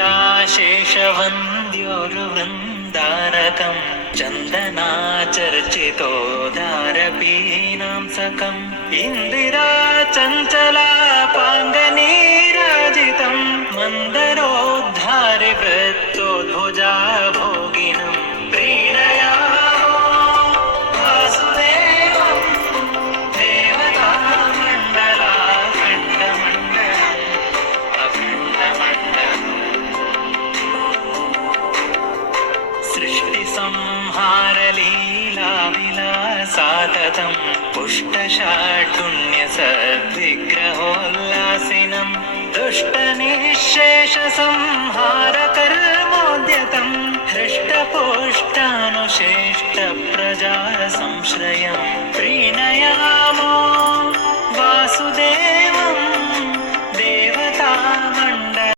ललिताशेषवन्द्योर्वृन्दारकं चन्दनाचर्चितोदारपीनांसकम् इन्दिरा चञ्चलापाङ्गनीराजितं मन्दरोद्धारि वृत्तोद्भुजा भोगिनं प्रीणयामो वासुदेवं देवतामण्डलाखण्डमण्डलम् अखण्डमण्डलम् सृष्टिसंहारलीलाविलासाततं पुष्टषाढ्युण्यसद्विग्रहोल्लासिनं दुष्टनिःशेषसं